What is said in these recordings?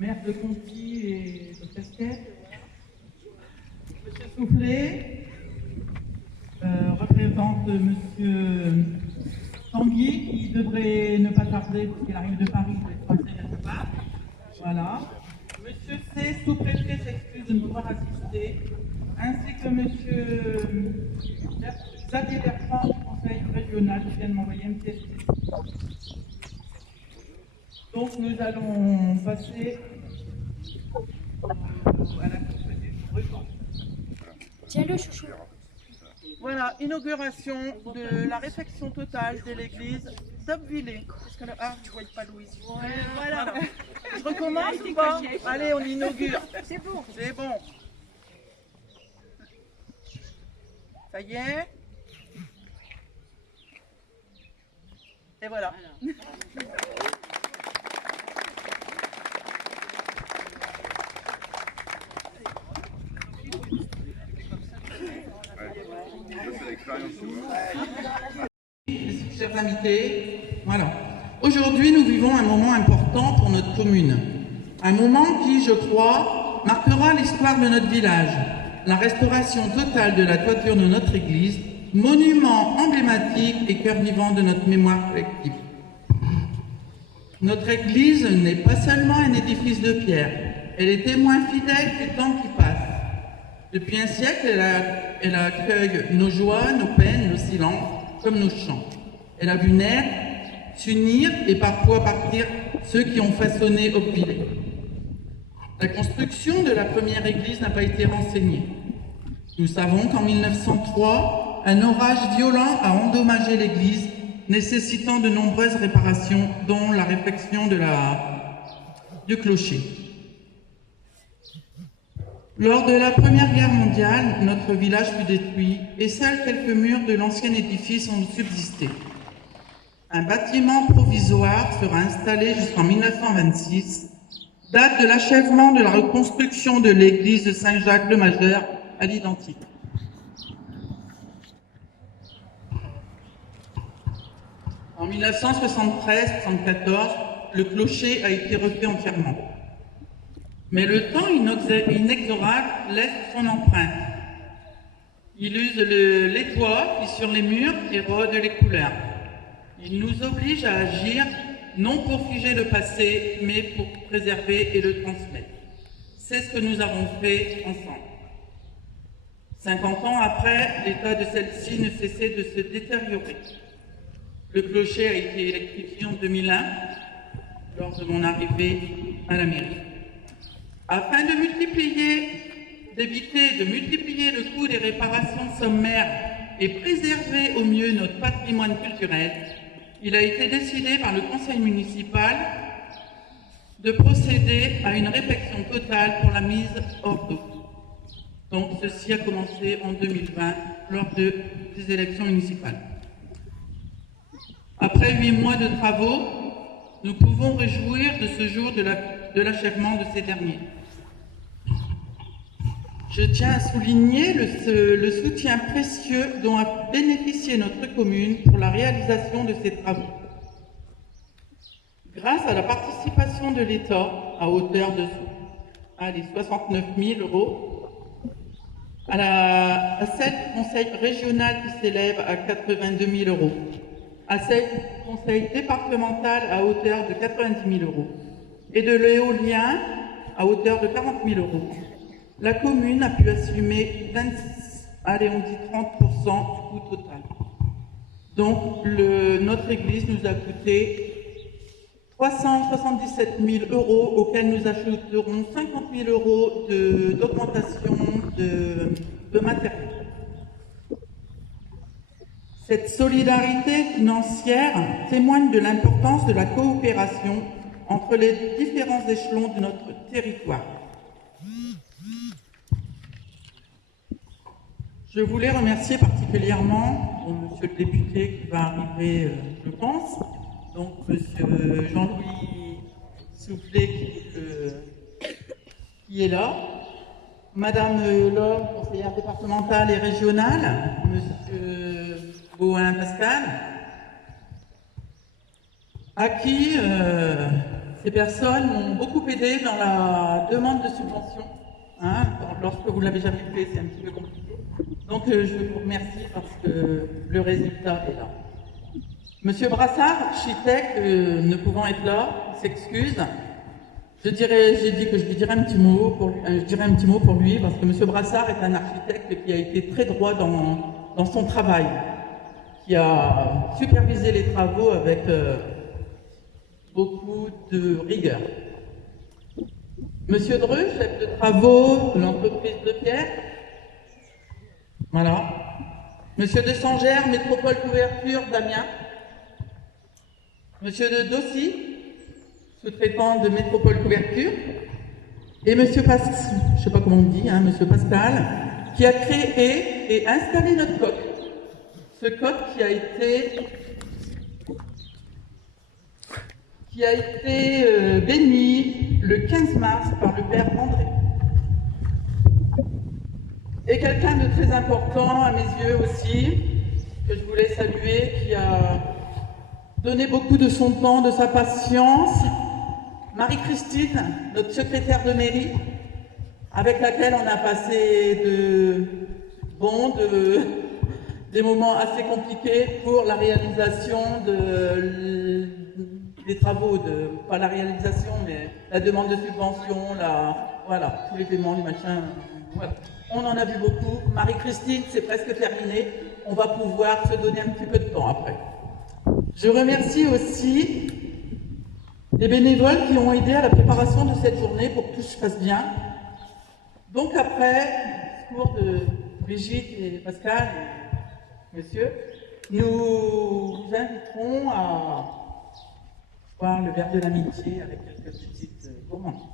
maire de Conti et de Casquette, Monsieur Soufflet, représente Monsieur Tanguy, qui devrait ne pas tarder parce qu'il arrive de Paris, il est passé quelque part. Voilà. Monsieur C, sous-préfet, s'excuse de ne pouvoir assister, ainsi que Monsieur Xavier Bertrand du Conseil régional qui vient de m'envoyer un petit SMS. Donc nous allons passer à la conférence du ruban. Tiens le chouchou. Voilà, inauguration de la réfection totale de l'église d'Aubevillers. Est-ce que tu vois pas Louise? Voilà. Je recommence ou pas? Allez, on inaugure. C'est bon. C'est bon. Ça y est. Et voilà. Chers invités, voilà. Aujourd'hui, nous vivons un moment important pour notre commune. Un moment qui, je crois, marquera l'histoire de notre village. La restauration totale de la toiture de notre église, monument emblématique et cœur vivant de notre mémoire collective. Notre église n'est pas seulement un édifice de pierre, elle est témoin fidèle du temps qui passe. Depuis un siècle, elle accueille nos joies, nos peines, nos silences, comme nos chants. Elle a vu naître, s'unir et parfois partir ceux qui ont façonné Aubevillers. La construction de la première église n'a pas été renseignée. Nous savons qu'en 1903, un orage violent a endommagé l'église, nécessitant de nombreuses réparations, dont la réfection du clocher. Lors de la Première Guerre mondiale, notre village fut détruit et seuls quelques murs de l'ancien édifice ont subsisté. Un bâtiment provisoire sera installé jusqu'en 1926, date de l'achèvement de la reconstruction de l'église de Saint-Jacques-le-Majeur à l'identique. En 1973-74, le clocher a été refait entièrement. Mais le temps inexorable laisse son empreinte. Il use les toits, fissure les murs, érode les couleurs. Il nous oblige à agir, non pour figer le passé, mais pour préserver et le transmettre. C'est ce que nous avons fait ensemble. 50 ans après, l'état de celle-ci ne cessait de se détériorer. Le clocher a été électrifié en 2001, lors de mon arrivée à la mairie. Afin d'éviter de multiplier le coût des réparations sommaires et préserver au mieux notre patrimoine culturel, il a été décidé par le conseil municipal de procéder à une réfection totale pour la mise hors d'eau. Donc ceci a commencé en 2020 lors des élections municipales. Après 8 mois de travaux, nous pouvons réjouir de ce jour de l'achèvement de ces derniers. Je tiens à souligner le soutien précieux dont a bénéficié notre commune pour la réalisation de ces travaux. Grâce à la participation de l'État à hauteur de 69 000 €, à celle du conseil régional qui s'élève à 82 000 €, à celle du conseil départemental à hauteur de 90 000 € et de l'éolien à hauteur de 40 000 €. La commune a pu assumer 30% du coût total. Donc notre église nous a coûté 377 000 € auxquels nous ajouterons 50 000 € d'augmentation de matériel. Cette solidarité financière témoigne de l'importance de la coopération entre les différents échelons de notre territoire. Je voulais remercier particulièrement monsieur le député qui va arriver, je pense, donc monsieur Jean-Louis Soufflet qui est là, madame Laure, conseillère départementale et régionale, monsieur Bohin Pascal, à qui Ces personnes m'ont beaucoup aidé dans la demande de subvention. Hein, lorsque vous ne l'avez jamais fait, c'est un petit peu compliqué. Donc je vous remercie parce que le résultat est là. Monsieur Brassard, architecte, ne pouvant être là, s'excuse. J'ai dit que je lui dirais un petit mot pour lui, je dirais un petit mot pour lui parce que Monsieur Brassard est un architecte qui a été très droit dans son travail, qui a supervisé les travaux avec beaucoup de rigueur. Monsieur Dreux, chef de travaux de l'entreprise de Pierre. Voilà. Monsieur de Sangère, Métropole Couverture, Damien. Monsieur de Dossy, sous-traitant de Métropole Couverture. Et Monsieur Pascal, je ne sais pas comment on dit, hein, Monsieur Pascal, qui a créé et installé notre coq. Ce coq qui a été béni le 15 mars par le père André. Et quelqu'un de très important à mes yeux aussi, que je voulais saluer, qui a donné beaucoup de son temps, de sa patience, Marie-Christine, notre secrétaire de mairie, avec laquelle on a passé des moments assez compliqués pour la réalisation des travaux, pas la réalisation, mais la demande de subvention, voilà, tous les paiements, les machins, voilà. On en a vu beaucoup. Marie-Christine, c'est presque terminé. On va pouvoir se donner un petit peu de temps après. Je remercie aussi les bénévoles qui ont aidé à la préparation de cette journée pour que tout se passe bien. Donc après, le discours de Brigitte et Pascal, et monsieur, nous vous inviterons à boire le verre de l'amitié avec quelques petites gourmandises.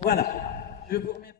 Voilà, je vous remercie.